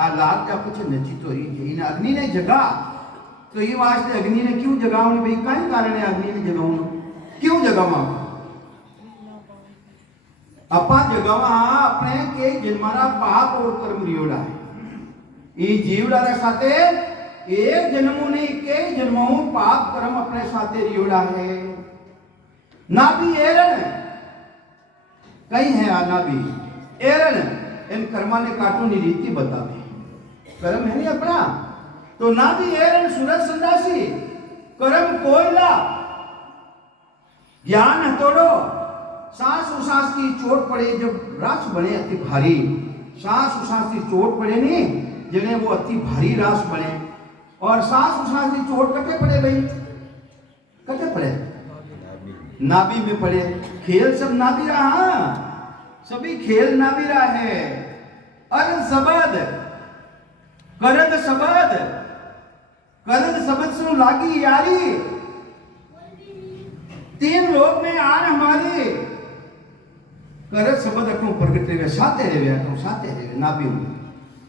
आ लाग जा कुछ नचीतो रीजे। इन अग्नि ने जगा, तो ये वास्ते अग्नि ने क्यों जगाओ भाई? कई कारण है अग्नि ने जगाओ, क्यों जगावा? अपा जगावा अपने के जन्माना पाप और कर्म रियोड़ा है। ये जीवड़ा रे साथे एक जन्मों ने के जन्मों पाप कर्म अपने साथे रियोड़ा है। नाभि एरण कहीं है, आ नाभि एरण इन कर्मा ने काटो नी रीति बतावे। कर्म है नहीं अपना, तो नाभि एरण सूरज संदासी कर्म कोयला ज्ञान हथौड़ो। सांस उसास की चोट पड़े जब रास बने अति भारी, सांस उसास की चोट पड़े नहीं जिन्हें वो अति भारी रास बने। और सांस उसास की चोट कटे पड़े भाई, कटे पड़े नाभि में पड़े। खेल सब नाभि रहा, सभी खेल नाभि रहा है। अर सबद करद सबद, करद सबद सु लागी यारी। तीन लोग में आन हमारे करद सबद अटो प्रगट रहे, साथे रहे, अटो साथे रहे नाभि में।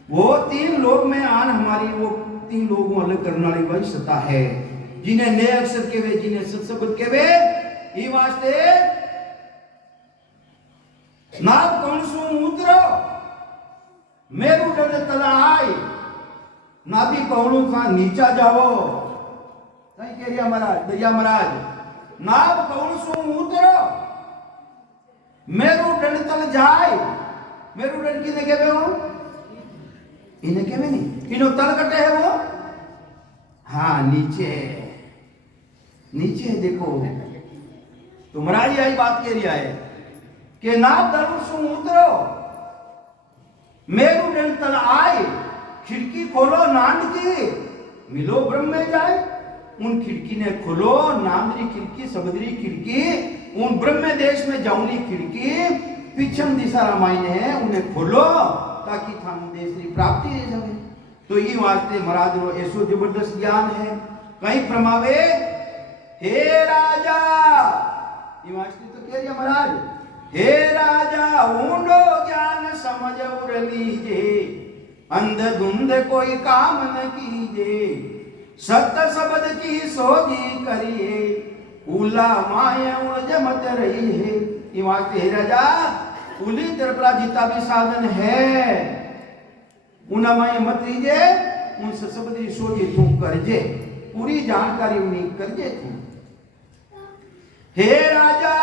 वो तीन लोग में आन हमारी, वो तीन लोगों अलग करने वाली वही सत्ता है, जिन्हें नए अक्षर के वे, जिन्हें सत्सबद के वे। ये वास्ते नाभ कौन सु उतरो मेरू डर तलाई, नाभि कौनू का नीचा जाओ। कहीं कह रिया महाराज, दरिया महाराज, नाभ कौन सु उतरो मेरू डंड तल जाए। मेरू डंड किने कहवे हो? इन्हें कहवे नहीं, इनो तल कटे है वो। हाँ नीचे, नीचे देखो। तो महाराज यही बात कह रिया है कि नाभ दल सु उतरो मेरू डंड तल आए। खिड़की खोलो नांद की, मिलो ब्रह्म में जाए। उन खिड़की ने खोलो, नांदरी खिड़की, सबदरी खिड़की, उन ब्रह्म देश में जाऊनी खिड़की, पिछम दिशा रामायण है, उन्हें खोलो ताकि थाम देश की प्राप्ति हो जाए। तो ये वास्ते महाराज रो ऐसो जबरदस्त ज्ञान है। कहीं प्रमावे हे राजा, ये वास्ते तो कह रिया महाराज, हे राजा ऊंडो ज्ञान समझ उर लीजे, अंध धुंध कोई काम न कीजे, सत्य शब्द की सोजी करिए, उला माया उलझ मत रही है। ये वास्ते हे राजा उली तरपला जीता भी साधन है, उना माया मत लीजे, उन शब्द की सोजी तू करजे, पूरी जानकारी उन्हीं करजे तू। हे राजा,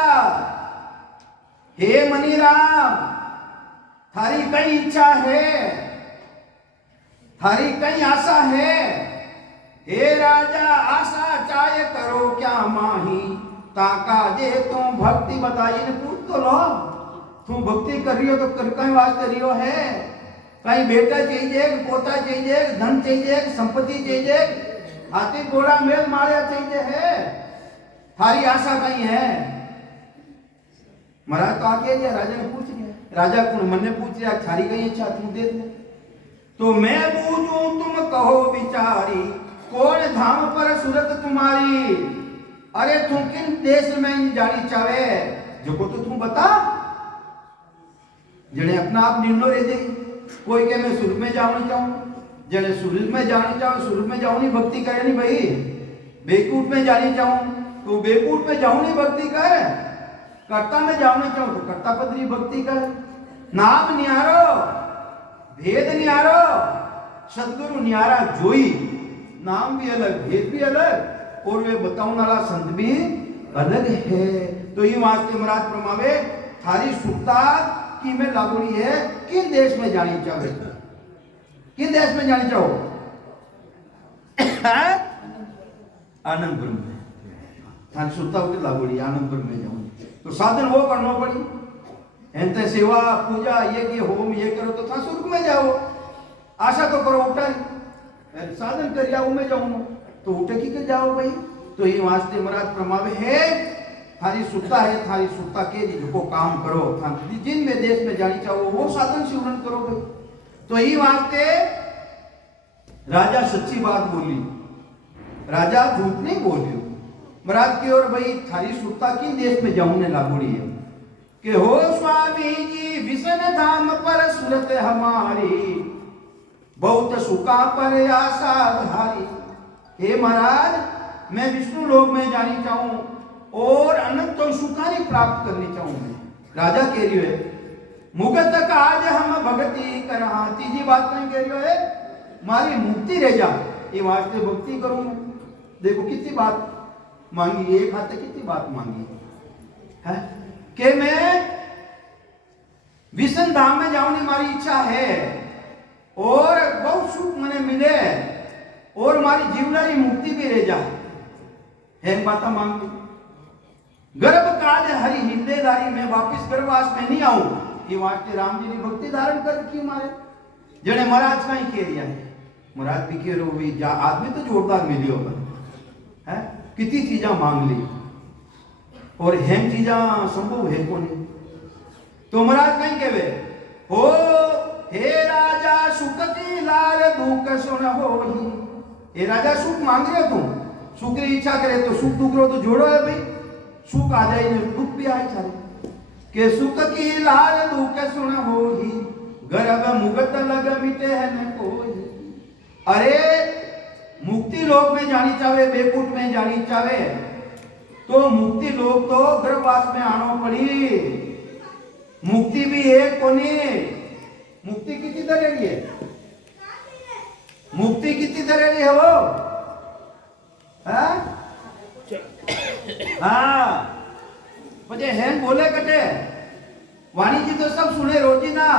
हे मनीराम, थारी कई इच्छा है, थारी कई आशा है। हे राजा आशा चाहे करो क्या माही, ताका जे तू भक्ति बताई ने पूछ तो लो। तू भक्ति कर रही हो तो कर कहीं वास्ते रही हो है? कहीं बेटा चाहिए, पोता चाहिए, धन चाहिए, संपत्ति चाहिए, हाथी घोड़ा मेल मारिया चाहिए है? थारी आशा कहीं है? महाराज तो आगे गया, राजा ने पूछ लिया, राजा को मन ने पूछ लिया थारी कहीं इच्छा तू दे दे। तो मैं बूझूं तुम कहो विचारी, कौन धाम पर सूरत तुम्हारी। अरे तू किन देश में जानी चाहे, जो को तो तू बता। जने अपना आप निर्णय रे दे, कोई के मैं सूरत में जाऊं चाहूं, जने सूरत में जानी चाहूं, सूरत में जाऊं नहीं भक्ति करे नहीं भाई। बेकूट में जानी चाहूं तो बेकूट में जाऊं नहीं भक्ति कर, कर्ता में जाऊं चाहूं तो कर्ता पदरी भक्ति कर। नाम निहारो, भेद निहारो, सदगुरु निहारा जोई। नाम भी अलग, भेद भी अलग, और वे बताऊं वाला संत भी अलग है। तो ये वास्ते महाराज प्रमावे थारी सुखता की में लागोड़ी है। किन देश में जानी चाहे, किन देश में जानी चाहो? आनंदपुर में थारी सुखता होती लागोड़ी, आनंदपुर में जाऊं तो साधन वो करना पड़ी। एंते सेवा पूजा ये कि होम ये करो तो था स्वर्ग में जाओ। आशा तो करो उठा साधन कर जाओ, मैं जाऊं तो उठे की कर जाओ भाई। तो ये वास्ते महाराज प्रमावे है थारी सुता है, थारी सुता के जो काम करो, जिन में देश में जानी चाहो वो साधन सिमरन करो भाई। तो ये वास्ते राजा सच्ची बात बोली, राजा झूठ नहीं बोलियो। महाराज की ओर भाई थारी सुता किन देश में जाऊं ने लागोड़ी है कि हो स्वामी जी विष्ण धाम पर सुरत हमारी, बहुत सुखा पर आशा धारी। हे महाराज मैं विष्णु लोक में जानी चाहूं और अनंत तो सुखारी प्राप्त करनी चाहूं मैं। राजा कह रही है मुगत काज हम भक्ति करहा, तीजी बात नहीं कह रही है मारी मुक्ति रह जा, ये वास्ते भक्ति करूं मैं। देखो कितनी बात मांगी, एक हाथ से कितनी बात मांगी है कि मैं विष्णु धाम में जाऊं, मारी इच्छा है और बहुत सुख मने मिले और मारी जीवनारी मुक्ति भी रह जाए, है बात मांगी। गर्भ काल हरि हिंदेदारी में वापिस गर्भवास में नहीं आऊं, ये वास्ते राम जी ने भक्ति धारण कर की मारे। जने महाराज का ही कह दिया है, महाराज भी कह रहे हो आदमी तो जोरदार मिलियो है, कितनी चीजा मांग ली और हेम चीजा संभव है को नहीं। तो महाराज कहीं कहवे हो हे राजा सुख की लाल दुख सुन होही। हे राजा सुख मांग रहे हो तुम, सुख की इच्छा करे तो सुख दुख रो तो जोड़ो है भाई, सुख आ जाए दुख भी आए सारे। के सुख की लाल दुख सुन होही, गर्भ मुगत लग मिटे है न कोई। अरे मुक्ति लोक में जानी चाहे, बेकुट में जानी चाहे तो मुक्ति लोक तो गर्भवास में आना पड़ी। मुक्ति भी एक कोनी, मुक्ति कितनी तरह की है, मुक्ति कितनी तरह की है वो, हाँ मुझे हैन बोले कटे वाणी जी तो सब सुने रोजी ना।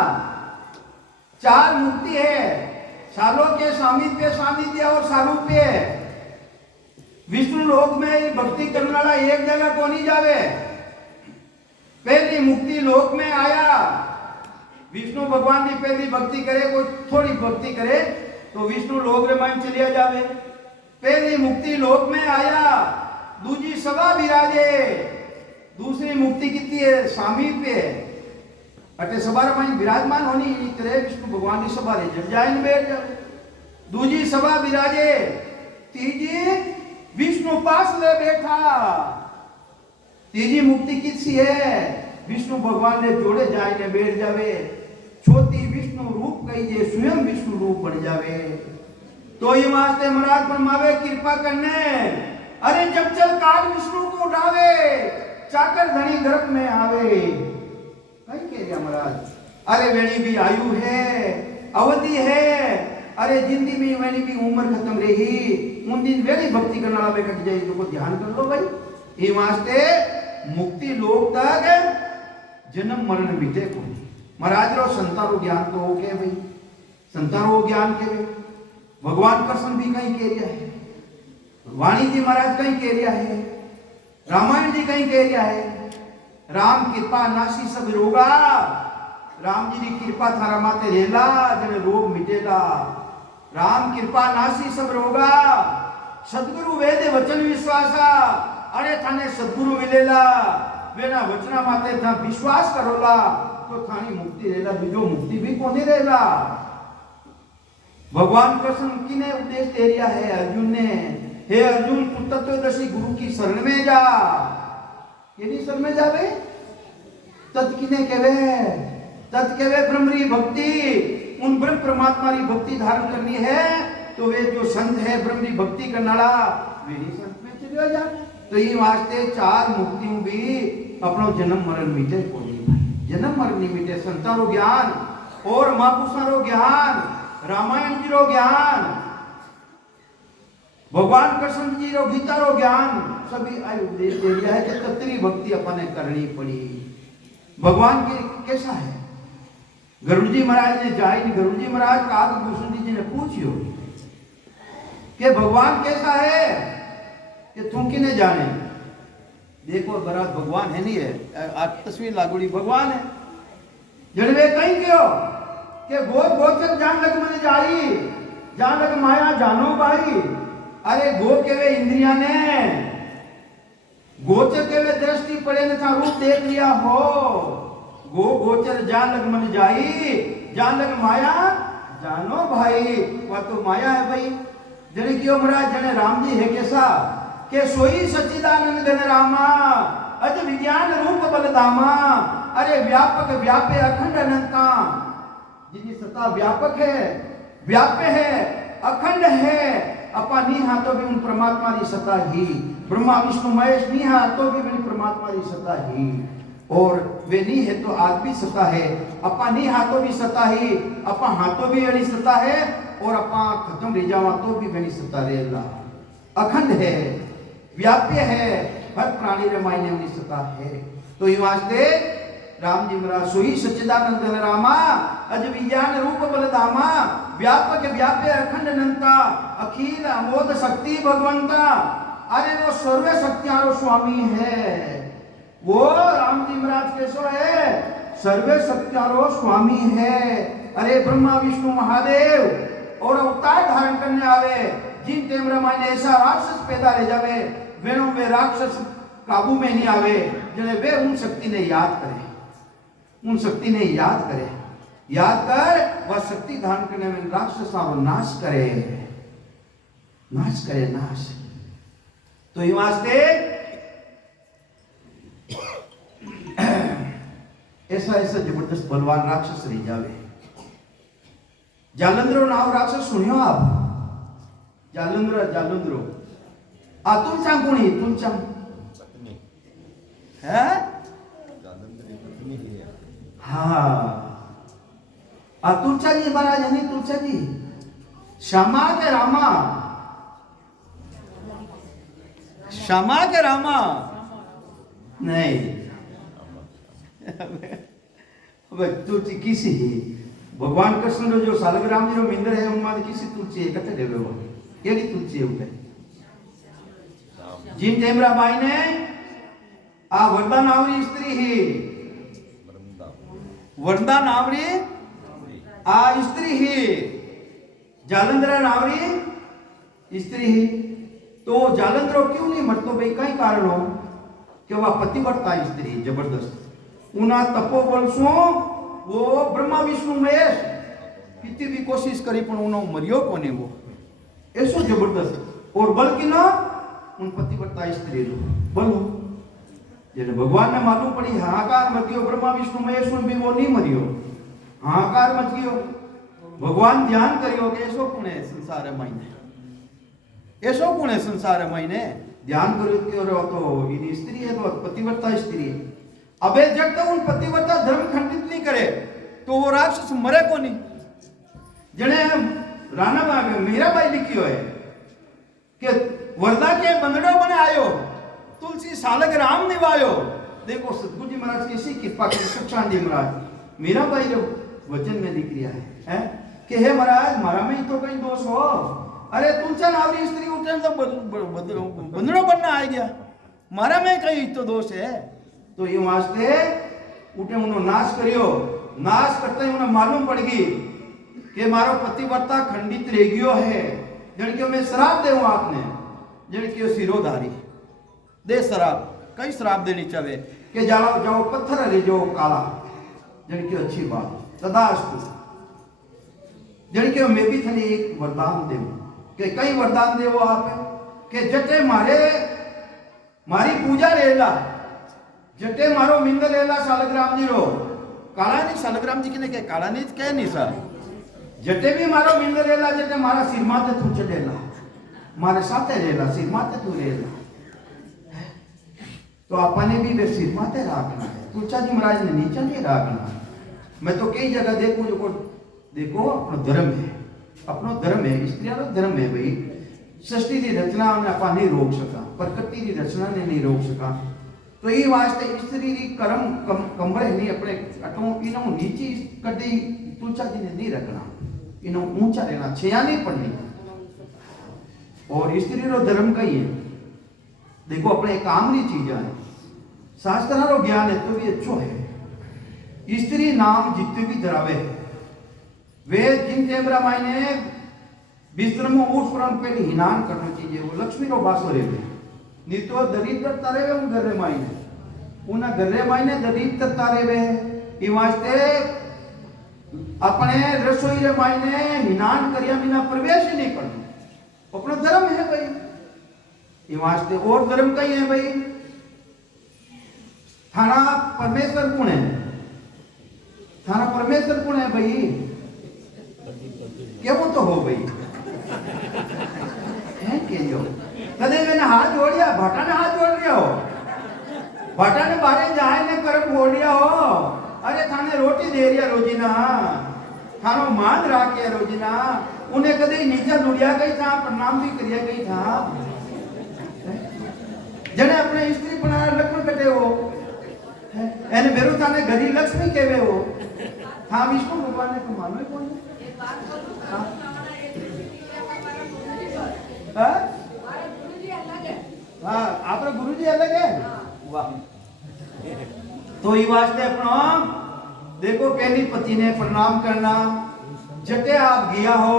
चार मुक्ति है, सालों के सामिप्य सामिध्य और सारूप्य। विष्णु लोक में भक्ति करने वाला एक जगह को नहीं जावे। पहली मुक्ति लोक में आया, विष्णु भगवान की पहली भक्ति करे, कोई थोड़ी भक्ति करे तो विष्णु लोक में चलिया जावे। पहली मुक्ति लोक में आया, दूजी सभा विराजे। दूसरी मुक्ति कितनी है, सामीप्य। अटे सभा में विराजमान होनी नहीं करे, विष्णु भगवान की सभा रे जब जाए न बैठ जाए। दूजी सभा विराजे, तीजी विष्णु पास ले बैठा। तीजी मुक्ति किसी है, विष्णु भगवान ने जोड़े जाए ने बैठ जावे। चौथी विष्णु रूप कही जे स्वयं विष्णु रूप बन जावे। तो ये वास्ते महाराज फरमावे कृपा करने, अरे जब चल काल विष्णु को उठावे, चाकर धनी गर्भ में आवे। कहीं कह दिया महाराज, अरे वेणी भी आयु है, अवधि है, अरे जिंदगी में वेणी भी उम्र खत्म रही, उन दिन वेणी भक्ति करने वाला कट जाए तो ध्यान कर लो भाई। ये वास्ते मुक्ति लोक तक जन्म मरण मिटे को। महाराज रो संतारो ज्ञान तो हो के भाई, संतारो ज्ञान के भाई भगवान कृष्ण भी कहीं कह दिया है, वाणी जी महाराज कहीं कह दिया है, रामायण जी कहीं कह दिया है, राम कृपा नासी सब रोगा। राम जी की कृपा थारा माते रेला जने रोग मिटेला। राम कृपा नासी सब रोगा, सदगुरु वेद वचन विश्वासा। अरे थाने सदगुरु मिलेला, वेना वचना माते था विश्वास करोला तो थानी मुक्ति रहेला, बीजो मुक्ति भी कोनी रहेला। भगवान कृष्ण की ने उपदेश दे दिया है अर्जुन ने, हे अर्जुन तू तत्वदर्शी गुरु की शरण में जा। ये नहीं शरण में जावे, तत् किने कहवे, तत् कहवे ब्रह्मरी भक्ति। उन ब्रह्म परमात्मा की भक्ति धारण करनी है तो वे जो संत है ब्रह्मरी भक्ति करने वाला वे नहीं संत में चले जा। तो ये वास्ते चार मुक्तियों भी अपनो जन्म मरण मिटे को नहीं, जन्म मरण नहीं मिटे। संतारो ज्ञान और महापुरुषों ज्ञान, रामायण जी रो ज्ञान, भगवान कृष्ण जी रो गीता रो ज्ञान सभी आयु उपदेश दे दिया है कि तत्री भक्ति अपने करनी पड़ी। भगवान के कैसा है, गरुड़ जी महाराज ने जाई, गरुड़ जी महाराज का भूषण जी ने पूछियो कि भगवान कैसा है कि तुम किने जाने। देखो बराबर भगवान है नहीं है, आज तस्वीर लागोड़ी भगवान है। जड़वे कहीं क्यों कि गो गोचर जान लग मन जाई, जान लग माया जानो भाई। अरे गो के वे इंद्रिया ने, गोचर के वे दृष्टि पड़े न था रूप देख लिया हो गोचर जान लग मन जाई जान लग माया जानो भाई वह तो माया है भाई जने क्यों महाराज जने राम जी है कैसा के सोई सच्चिदानंद घन रामा अज विज्ञान रूप बलधामा अरे व्यापक व्यापे अखंड अनंता जिनकी सत्ता व्यापक है व्याप्य है अखंड है अपा नी हाथों भी उन परमात्मा की सत्ता ही ब्रह्मा विष्णु महेश नी हाथों भी उन परमात्मा की सत्ता ही और वे नी है तो आज भी सत्ता है अपा नी हाथों भी सत्ता ही अपा हाथों भी अड़ी सत्ता है और अपा खत्म रह जावा तो भी बनी सत्ता रे अल्लाह अखंड है व्याप्य है हर प्राणी रे मायने उनकी सत्ता है तो ये वास्ते राम जी महाराज सोई सच्चिदानंद रामा अज विज्ञान रूप बलधामा व्यापक व्याप्य अखंड अनंता अखिल अमोद शक्ति भगवंता अरे वो सर्व शक्तियारो स्वामी है वो राम जी महाराज कैसो है सर्व शक्तियारो स्वामी है अरे ब्रह्मा विष्णु महादेव और अवतार धारण करने आवे जिन टेम रामायण ऐसा राक्षस पैदा रह जावे वेणु वे राक्षस काबू में नहीं आवे जने वे उन शक्ति ने याद करे उन शक्ति ने याद करे याद कर वह शक्ति धारण करने में राक्षसों को नाश करे नाश तो ये वास्ते ऐसा जबरदस्त बलवान राक्षस रह जावे जालंधरो नाम राक्षस सुनियो आप जालंधरो तुलचा कोणी तुलचा है हाँ तुलचा जी महाराज है नहीं तुलचा जी श्यामा के रामा नहीं अब तुलसी किसी भगवान कृष्ण रो जो सालग्राम जी रो मिंदर है उनमें किसी तुलसी है कते देवे वो केड़ी तुलसी है उठे जिन टेमरा बाई ने आ वरदा नावरी स्त्री ही वरदा नावरी आ स्त्री ही जालंधरा नावरी स्त्री ही तो जालंधरो क्यों नहीं मरतो भाई कई कारण हो कि वह पतिव्रता स्त्री जबरदस्त उना तपोबल सो वो ब्रह्मा विष्णु महेश कितनी भी कोशिश करी पर उनो मरियो कोने वो ऐसो जबरदस्त और बल्कि ना उन पतिव्रता स्त्री लो बोलो जेने भगवान ने मालूम पड़ी हाहाकार मच गयो ब्रह्मा विष्णु महेश भी वो नहीं मरियो हाहाकार मच गयो भगवान ध्यान करियो के ऐसो कोण है संसार महीने ऐसो कोण है संसार महीने ध्यान करियो कि और तो इन स्त्री है तो पतिव्रता स्त्री है अबे जब तक उन पतिव्रता धर्म खंडित नहीं करे तो वो राक्षस मरे को नहीं जने राणा मीराबाई लिखियो है कि वरदा के बंदड़ो बने आयो तुलसी सालग राम निवायो देखो सतगुरु जी महाराज कैसी कृपा की सुखचांद जी महाराज मीराबाई के वचन में लिख दिया है कि हे महाराज मारा में तो कहीं दोष हो अरे तुलसा नावरी स्त्री उठे तो बंदड़ो बनना आ गया मारा में कहीं तो दोष है तो ये वास्ते उठे उन्होंने नाश करियो नाश करते ही उन्हें मालूम पड़ गई कि मारो पतिव्रता खंडित रह गयो है जन मैं श्राप देऊं आपने जन सिरोधारी दे शराब कई शराब देनी चाहिए कि जाओ जाओ पत्थर ले जाओ काला जन की अच्छी बात तदास्तु जन के मैं भी थने एक वरदान देव कि कई वरदान देवो आप कि जटे मारी पूजा रेला जटे मारो मिंद लेला सालग्राम जी रो काला नहीं सालग्राम जी के काला नहीं कह नहीं सर जटे भी मारो मिंद लेला जटे मारा सिर माथे तू चढ़ेला मारे साथे रेला सिर माथे तू रेला तो आपने भी वे सिर माथे रखना है तुलसा जी महाराज ने नीचे नहीं रखना मैं तो कई जगह देखूं जो देखो अपना धर्म है अपनो धर्म है स्त्रियों का धर्म है भाई सृष्टि की रचना ने आप नहीं रोक सका प्रकृति की रचना ने नहीं रोक सका तो ये वास्ते स्त्री की कर्म कमरे नहीं अपने अटो इनो नीचे कदी तुलसा जी ने नहीं रखना इनो ऊंचा रहना छया नहीं पड़नी और स्त्री रो धर्म का ही है देखो अपने काम की चीज है शास्त्र रो ज्ञान है तो भी अच्छो है स्त्री नाम जितने भी धरावे वे जिन टेमरा मायने बिस्तर में उठ पुराण पहले हिनान करना चाहिए वो लक्ष्मी रो बासो रहे नहीं तो दरिद्रता रहे उन घरे मायने उना घरे मायने दरिद्रता रहे ई वास्ते अपने रसोई रे मायने हिनान करिया बिना प्रवेश ही नहीं करना अपना धर्म है भाई ई वास्ते और धर्म कई है भाई थाना परमेश्वर कौन है थाना परमेश्वर कौन है भाई केवो तो हो भाई है के जो कदे मैंने हाथ जोड़िया भाटा ने हाथ जोड़ लिया हो भाटा ने बारे जाए ने कर्म बोल लिया हो अरे थाने रोटी दे रिया रोजीना थानो मान राखे रोजीना उन्हें कदे नीचे दुड़िया गई था प्रणाम भी करिया गई था जने अपने स्त्री बना लक्ष्मण कटे हो एने बेरो थाने घरी लक्ष्मी केवे हो था विष्णु भगवान ने तो मानो कौन एक बात बोलूं हां गुरुजी अलग है हां आपरे गुरुजी अलग है वाह तो ये वास्ते अपना देखो पहली पति ने प्रणाम करना जटे आप गया हो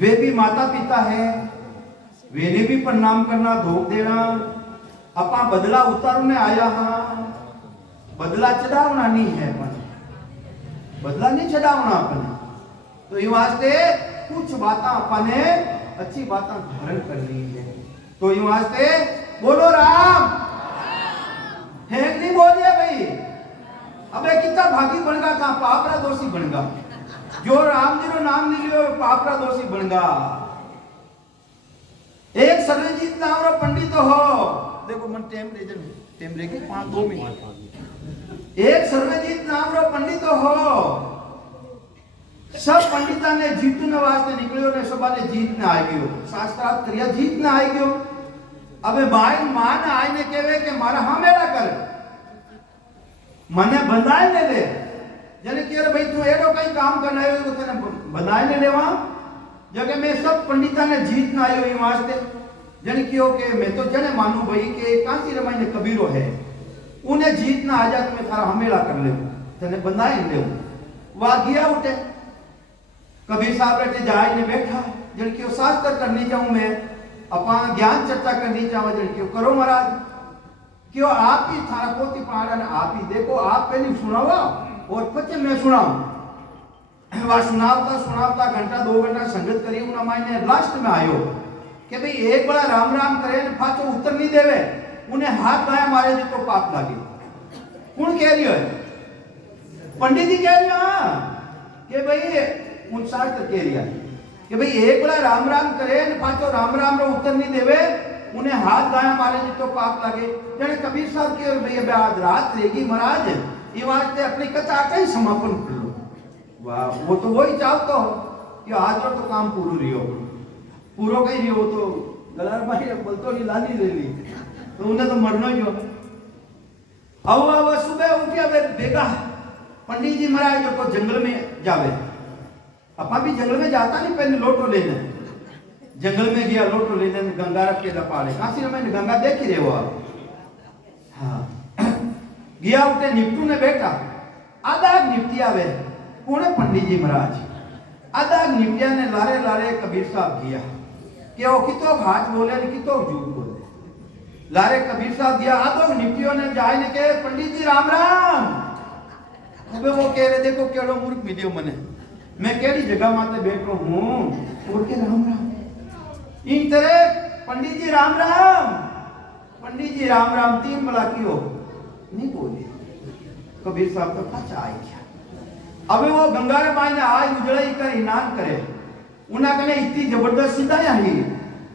वे भी माता पिता है वे ने भी प्रणाम करना धोख देना अपा बदला उतारू ने आया हाँ बदला चढ़ावना नहीं है अपन बदला नहीं चढ़ावना अपने तो ये वास्ते कुछ बातें अपने अच्छी बातें धारण करनी है तो ये वास्ते बोलो राम है नहीं बोलिए भाई अबे कितना भागी बनगा था पापरा दोषी बनगा जो राम जी रो नाम नहीं लियो पापरा दोषी बनगा एक सर्वजीत नाम रो पंडित हो देखो मन टेम रेगी 5-2 मिनट एक सर्वजीत नाम रो पंडित हो सब पंडिता ने जीतू ने वास्ते निकलियो ने सबा ने जीत ने आई गयो शास्त्रार्थ करिया जीत ने आई गयो अबे भाई मान आए ने कहवे के मारा हां मेरा कर मने बंधाए ने ले जने के रे भाई तू एडो कई काम करना है तो तने बंधाए ने लेवा जगह में सब पंडिता ने जीत ना आयो ई वास्ते जने कियो के मैं तो जने मानू भाई के कांसी रमाई ने कबीरो है उन्हें जीत ना आ जा तो मैं थारा हमेला कर ले तने बंधाए ले वा गया उठे कबीर साहब बैठे जाए ने बैठा जने कियो शास्त्र करनी चाहूं मैं अपा ज्ञान चर्चा करनी चाहूं जने कियो करो महाराज क्यों आप ही थारा पोती पहाड़ा ने आप ही देखो आप पहले सुनावा और पचे मैं सुनाऊं वह सुनावता घंटा 2 घंटा संगत करी उना मायने लास्ट में आयो कि भाई एक बड़ा राम राम करे ने फाचो उत्तर नहीं देवे उन्हें हाथ गाया मारे जी तो पाप लागे कौन कह रही है पंडित जी कह रही है कि भाई उन शास्त्र कह रही है कि भाई एक बड़ा राम राम करे ने फाचो राम राम रो उत्तर नहीं देवे उन्हें हाथ गाया मारे जी तो पाप लागे जने कबीर साहब के भैया आज रात रहेगी महाराज ये वास्ते अपनी कथा का ही समापन कर लो वाह वो तो वही चाहता हो कि आज तो काम पूरो रियो पूरो कहीं रियो तो गलार भाई बोलतो नहीं लाली ले ली तो उन्हें तो मरना ही हो अब सुबह उठिया वे बेगा पंडित जी महाराज जो को जंगल में जावे अपा भी जंगल में जाता नहीं पहले लोटो लेने जंगल में गया लोटो लेने गंगा रख के लपाड़े काशी में मैंने गंगा देख ही रहे हो आप हाँ गया उठे निपटू ने बैठा आधा निपटी आवे कोने पंडित जी महाराज आधा निपटिया ने लारे लारे कबीर साहब गया कि वो कितो भाज बोले ने कितो झूठ बोले लारे कबीर साहब गया आधो निपटियों ने जाए ने के पंडित जी राम राम अबे वो कह रहे देखो केड़ो मूर्ख मिलियो मने मैं केड़ी जगह माते बैठो हूं और के राम राम इन तरह पंडित जी राम 3 बला कियो नहीं बोले कबीर साहब तो पाचा आई गया अबे वो गंगारे माई ने आज उजड़ाई कर इनान करे उना कने इतनी जबरदस्त सीधा ही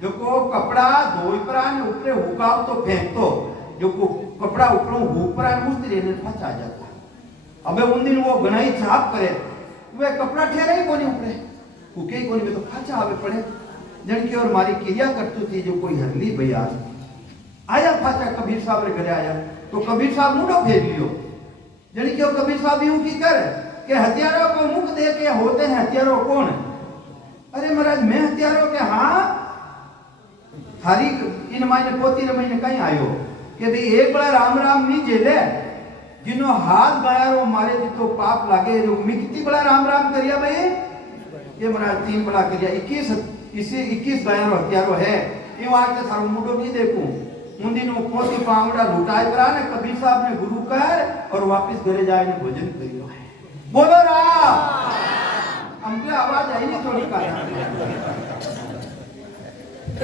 जो को कपड़ा धोई परा ने ऊपरे हुकाव तो फेंक तो जो को कपड़ा ऊपरों हुक परा मुस्ती ने पाचा आ जाता अबे उन दिन वो गणाई छाप करे वे कपड़ा ठहरे ही कोनी ऊपरे हुके ही कोनी में तो पाचा आवे पड़े जन की और मारी क्रिया करती थी जो कोई हरली भैया आया पाचा कबीर साहब रे घरे आया तो कबीर साहब मुंडो फेर लियो जन की कबीर साहब यूं की कर के हथियारों को मुख दे के होते हैं हथियारों कौन अरे महाराज मैं हथियारों के हाँ थारी इन मायने पोती रे महीने कहीं आयो कि भाई एक बड़ा राम राम नहीं जेले जिनो हाथ गायारो मारे जी तो पाप लागे जो मैं कितनी बड़ा राम राम करिया भाई ये महाराज 3 बड़ा करिया 21 गायारो हथियारों है એ વાત થારું મોઢો નહીં દેખું मुंदी नो पोती पांगड़ा लुटाई करा ने कबीर साहब ने गुरु कहे और वापस घरे जाए ने भोजन करियो बोलो राम हमके आवाज आई नहीं थोड़ी का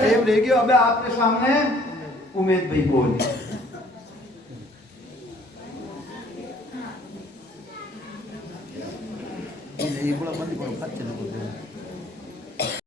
एम ले गयो अबे आपके सामने उमेद भाई बोल ये बड़ा बंद करो खर्च न